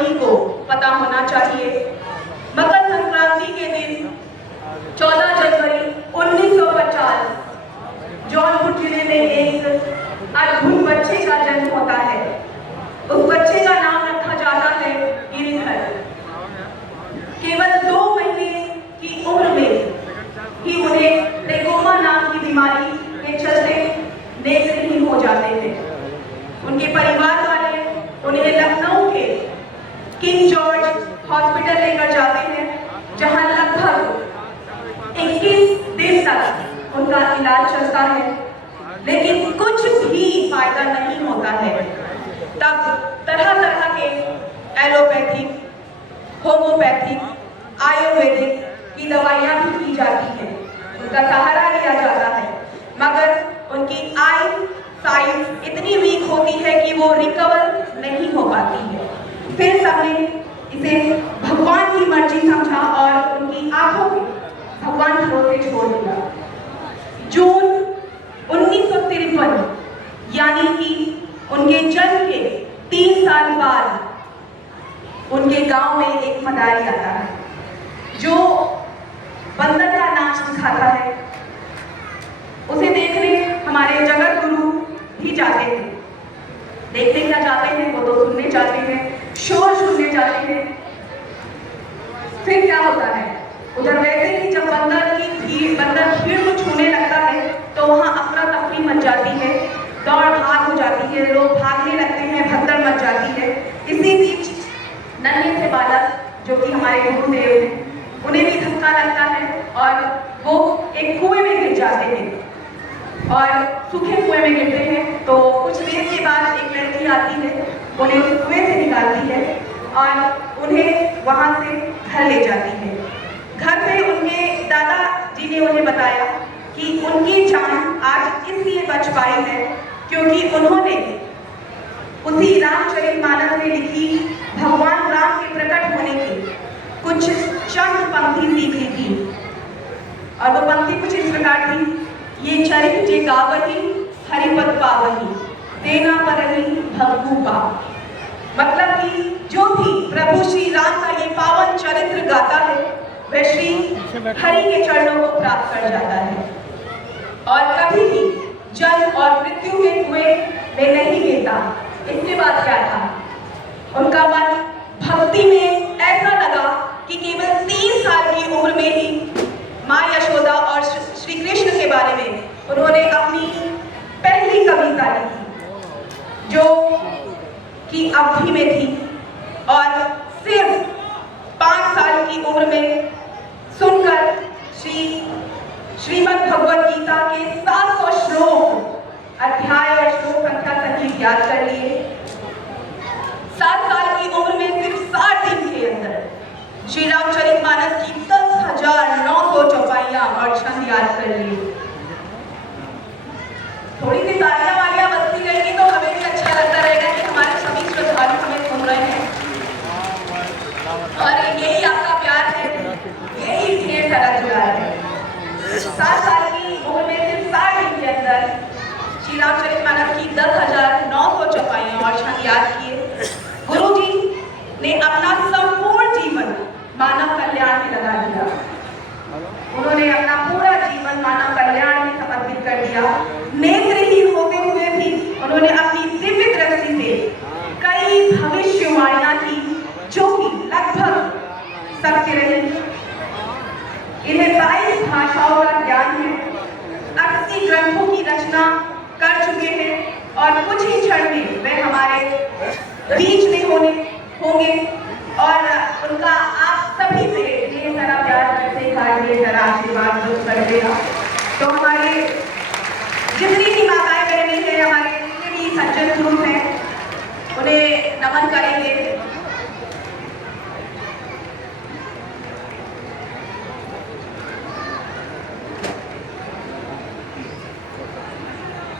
सभी को पता होना चाहिए। मकर संक्रांति के दिन 14 जनवरी 1950 जौनपुर जिले में एक अद्भुत बच्चे का जन्म होता है। उस बच्चे का नाम रखा जाता है गिरिधर। केवल 2 महीने की उम्र में ही उन्हें ट्रेकोमा नाम की बीमारी के चलते नेत्रहीन हो जाते थे। उनके परिवार वाले उन्हें लखनऊ के किंग जॉर्ज हॉस्पिटल लेकर जाते हैं, जहां लगभग 21 दिन तक उनका इलाज चलता है, लेकिन कुछ भी फायदा नहीं होता है। तब तरह तरह के एलोपैथिक, होम्योपैथिक, आयुर्वेदिक की दवाइयां भी की जाती हैं, उनका सहारा लिया जाता है, मगर उनकी आई साइट इतनी वीक होती है कि वो रिकवर नहीं हो पाती है। फिर सबने इसे भगवान की मर्जी समझा और उनकी आंखों को भगवान भरोसे छोड़ दिया। जून 1953 यानी कि उनके जन्म के 3 साल बाद उनके गांव में एक मदारी आता है जो बंदर का नाच दिखाता है। उसे देखने हमारे जगत गुरु भी जाते हैं। देखने क्या जाते हैं, वो तो सुनने जाते हैं, शोर सुनने जाते हैं। फिर क्या होता है, उधर वैसे ही जब बंदर भीड़ को छूने लगता है तो वहां अफरा तफरी मच जाती है, दौड़ भाग हो जाती है, लोग भागने लगते हैं, भगदड़ मच जाती है। इसी बीच नन्हे से बालक जो कि हमारे गुरुदेव हैं, उन्हें भी धक्का लगता है और वो एक कुएं में गिर जाते हैं और सूखे कुएं में गिरते हैं। तो कुछ देर के बाद एक लड़की आती है, उन्हें उस कुएं से निकालती है और उन्हें वहां से घर ले जाती है। घर पे उनके दादाजी ने उन्हें बताया कि उनकी जान आज इसलिए बच पाई है क्योंकि उन्होंने उसी रामचरितमानस में लिखी भगवान राम के प्रकट होने की कुछ चंद पंक्ति सीख ली थी। और वो पंक्ति कुछ इस प्रकार थी, ये चरित जे गावही हरिपद पावही देना परही भगभूपा। मतलब कि जो भी प्रभु श्री राम का ये पावन चरित्र गाता है वह श्री हरि के चरणों को प्राप्त कर जाता है और कभी भी जन्म और मृत्यु के कुएं में नहीं गिरता। इसके बाद क्या था, उनका मन भक्ति में ऐसा लगा कि केवल 3 साल की उम्र में ही माँ यशोदा और श्री कृष्ण के बारे में उन्होंने अपनी पहली कविता लिखी जो कि अवधि में थी और सिर्फ 5 साल की उम्र में सुनकर श्रीमद् भगवद गीता के 700 श्लोक अध्याय और श्लोक संख्या सहित याद कर लिए। 7 साल की उम्र में सिर्फ 60 दिन के अंदर श्री रामचरितमानस की 10,900 चौपाइयां और छंद याद कर लिए। थोड़ी सी तालियां वालियां बजती रहेगी तो हमें भी अच्छा लगता रहेगा कि हमारे सभी श्रद्धालु हमें सुन रहे हैं और यही आपका प्यार है, यही ढेर सारा जुड़ाव है। 7 साल की उम्र में सिर्फ 60 दिन के अंदर श्री रामचरितमानस की 10,900 चौपाइयां और छंद याद किए। गुरुजी ने अपना संपूर्ण जीवन मानव कल्याण में लगा दिया। उन्होंने अपना पूरा जीवन मानव कल्याण में समर्पित कर दिया। नेत्रहीन होते हुए भी उन्होंने अपनी दिव्य दृष्टि से कई भविष्यवाणियां की जो कि लगभग सत्य रही। इन्हें 22 भाषाओं का ज्ञान है, 80 ग्रंथों की रचना कर चुके हैं और कुछ ही क्षण में वे हमारे बीच में होंगे और उनका आप सभी से ढेर सारा प्यार करते हैं, ढेर सारा आशीर्वाद कर देगा। तो हमारे जितनी भी माताएं बहनें हैं, हमारे जितने भी सज्जन पुरुष हैं, उन्हें नमन करेंगे।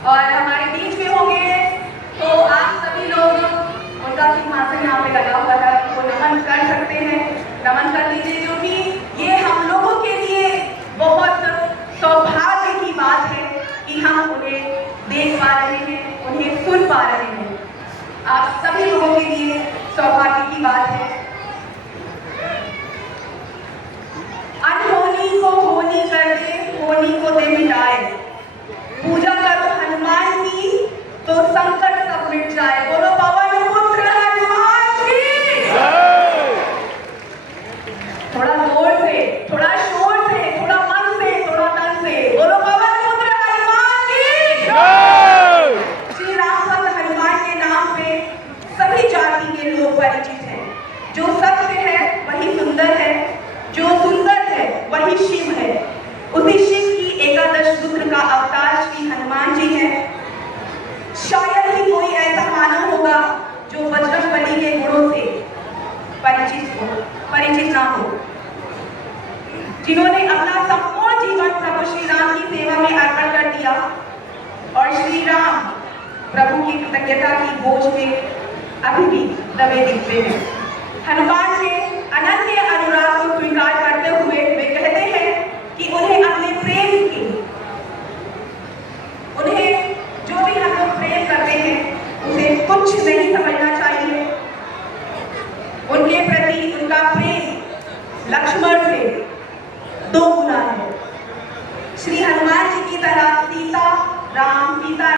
और हमारे बीच में होंगे तो आप सभी लोग, उनका सिंहासन यहाँ पे लगा हुआ है, वो नमन कर सकते हैं, नमन कर लीजिए, क्योंकि ये हम लोगों के लिए बहुत सौभाग्य की बात है कि हम उन्हें देख पा रहे हैं, उन्हें सुन पा रहे हैं। आप सभी लोगों के लिए सौभाग्य की बात है। अनहोनी को होनी कर दे, होनी को दे मिटाए। पूजा करो हनुमान की तो संकट सब मिट जाए। बोलो पवन पुत्र हनुमान की। थोड़ा जोर से, थोड़ा शोर से, थोड़ा मन से, थोड़ा तन से बोलो पवन पुत्र हनुमान की। श्री रामचंद्र हनुमान के नाम पे सभी जाति के लोग परिचित हैं। जो सत्य है वही सुंदर है, जो सुंदर है वही शिव है। उसी शिव की एकादश रुद्र का अवतार श्री हनुमान जी है। शायद ही कोई ऐसा मानव होगा जो बजरंगबली के गुणों से परिचित ना हो, जिन्होंने अपना संपूर्ण जीवन प्रभु श्री राम की सेवा में अर्पण कर दिया और श्री राम प्रभु की कृतज्ञता की बोझ में अभी भी दबे दिखते हैं। हनुमान के अनन्य अनुराग को स्वीकार करते हुए वे कहते हैं कि उन्हें अपने प्रेम की, उन्हें जो भी हम लोग प्रेम करते हैं उसे कुछ नहीं समझना चाहिए। उनके प्रति उनका प्रेम लक्ष्मण से 2 गुना है। श्री